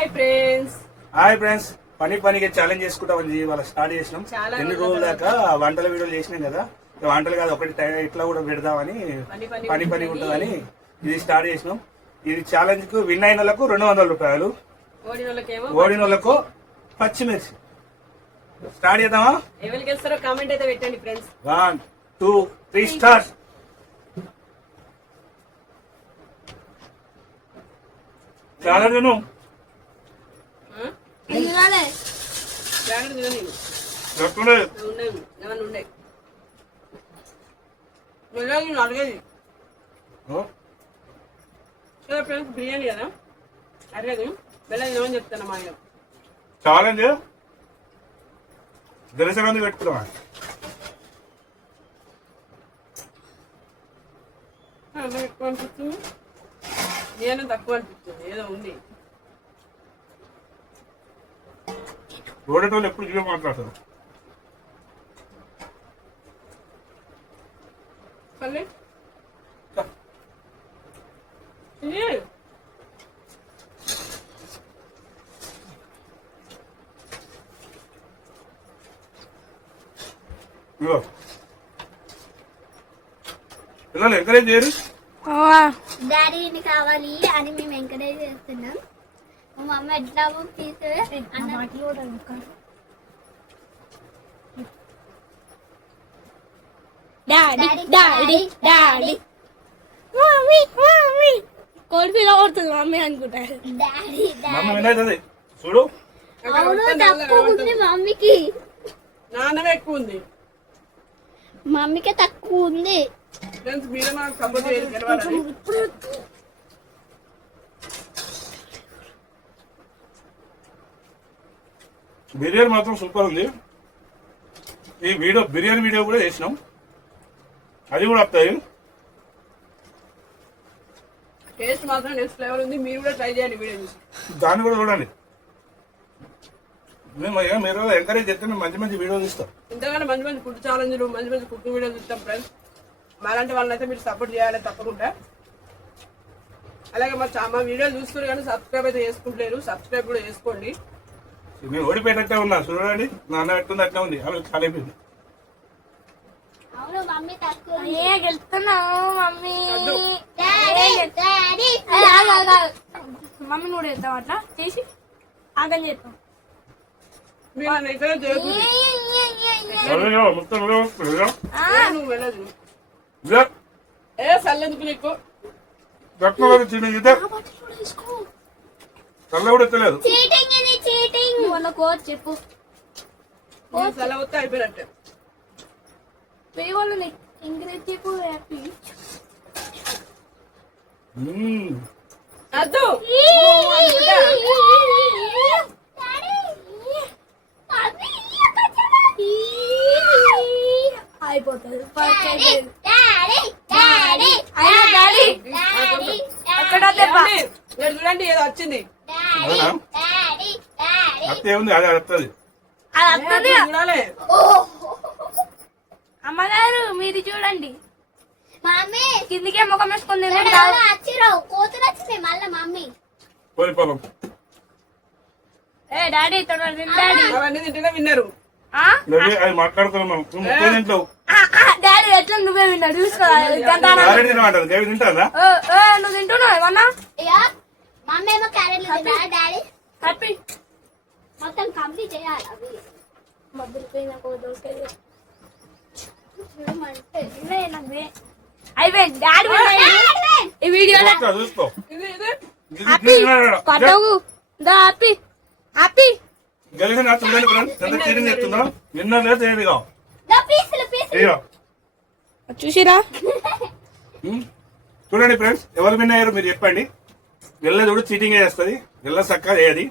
Hi friends పనికి challenge చేసుకుంటామని వాళ్ళ స్టార్ట్ చేసినాం. ఎన్ని రోజుల దాకా వంటల వీడియోలు చేసినాం కదా, వంటలు కాదు ఒకటి ఇట్లా కూడా పెడదామని పని ఉంటుందని ఇది స్టార్ట్ చేసినాం. ఇది ఛాలెంజ్ కు విన్ అయిన వాళ్ళకు 200 రూపాయలు, ఓడిన వాళ్ళకు పచ్చిమిర్చి. స్టార్ట్ చేద్దామా? ఎవరికి ఇస్తారో కామెంట్ అయితే పెట్టండి ఫ్రెండ్స్. 1 2 3 స్టార్ట్. ఛాలెంజ్ బిర్యానీ కదా అడగదు వెళ్ళని చెప్తాను మా ఆయన. ఛాలెంజ్ దర్శనం పెట్టుకున్నావా? ఎక్కువ అనిపిస్తుంది, నేను తక్కువ అనిపిస్తుంది, ఏదో ఉంది. ఓడేటోళ్ళు ఎప్పుడు జియో మాట్లాడతారు. పిల్లలు ఎంకరేజ్ చేయరు. డాడీని కావాలి అని మేము ఎంకరేజ్ చేస్తున్నాం. మా మమ్మ ఎట్లా కోడి పిల్ల కొడుతుంది మమ్మీ అనుకుంటారు. చూడు తక్కువ ఉంది మమ్మీకి, నాన్నవే ఎక్కువ ఉంది, మమ్మీకే తక్కువ ఉంది. బిర్యానీ మాత్రం సూపర్ ఉంది. ఈ బిర్యానీ వీడియో కూడా చేసినాం, అది కూడా వస్తాయి. టేస్ట్ మాత్రం నెక్స్ట్ లెవెల్ ఉంది, మీరు కూడా ట్రై చేయండి వీడియో చూసి. దాన్ని కూడా చూడండి. మీరు ఎంకరేజ్ చేస్తే మేము మంచి వీడియోలు ఇస్తాం. ఇంతగానే మంచి ఫుడ్ ఛాలెంజ్లు, మంచి కుకింగ్ వీడియోలు ఇస్తాం ఫ్రెండ్స్. మాలాంటి వాళ్ళనైతే మీరు సపోర్ట్ చేయాలి తప్పకుండా. అలాగే మా వీడియోలు చూస్తున్నారు కానీ సబ్స్క్రైబ్ అయితే చేసుకుంటలేరు, సబ్స్క్రైబ్ కూడా చేసుకోండి. నేను ఓడిపోయేటట్టే ఉన్నా చూడండి, నాన్న పెట్టుంది అట్లా ఉంది, అవి చాలా అయిపోయింది. మమ్మీ కూడా చేద్దాం అట్లా చేసి ఆగం చేద్దాం. చల్లెందుకు నీకు చల్ల కూడా తెలియదు. చెప్పు చల్ల వస్తే అయిపోయినట్టే. వాళ్ళని ఇంగ్లీష్ చెప్పు. హ్యాపీ అద్దు అయిపోతుంది. చూడండి ఏదో వచ్చింది, ఉంది అది వస్తుంది. అమ్మగారు మీది చూడండి, మమ్మీ కిందికే ముఖం వేసుకుంది. కోతులు వచ్చింది మళ్ళీ మమ్మీ. డాడీ డాడీ అవన్నీ తింటేనే విన్నారు. అది మాట్లాడుతున్నాం. డాడీ ఎట్లా నువ్వే విన్నాడు చూసుకోవాలి. నువ్వు తింటున్నావు ఏమన్నా? మమ్మీ ఏమో క్యారెట్ డాడీ హ్యాపీ మొత్తం కంప్లీట్ చేయాలి. అవి అయిపోయింది డాడీ ఈ వీడియోలో చూసుకో. పట్టవు హ్యాపీ హ్యాపీ గెలిచిన చీటింగ్ చేస్తున్నాం. నిన్న లేదు చూసిరా. చూడండి ఫ్రెండ్స్, ఎవరు విన్ అయ్యారు మీరు చెప్పండి. గెల్ల చూడు చీటింగ్ చేస్తుంది, గెల్ల చక్కగా చేయది.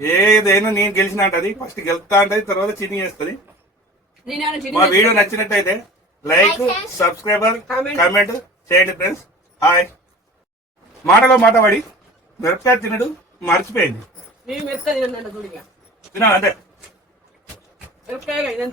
ఏదైనా నేను గెలిచిన అంటది, ఫస్ట్ గెలుతా అంటది, తర్వాత చీటింగ్ చేస్తుంది. మా వీడియో నచ్చినట్టయితే లైక్, సబ్స్క్రైబర్, కామెంట్ చేయండి ఫ్రెండ్స్. హాయ్. మాటలో మాట పడి మిరపకాయ తినడు మర్చిపోయింది. తినాలి తినాలంటే ఇదంతా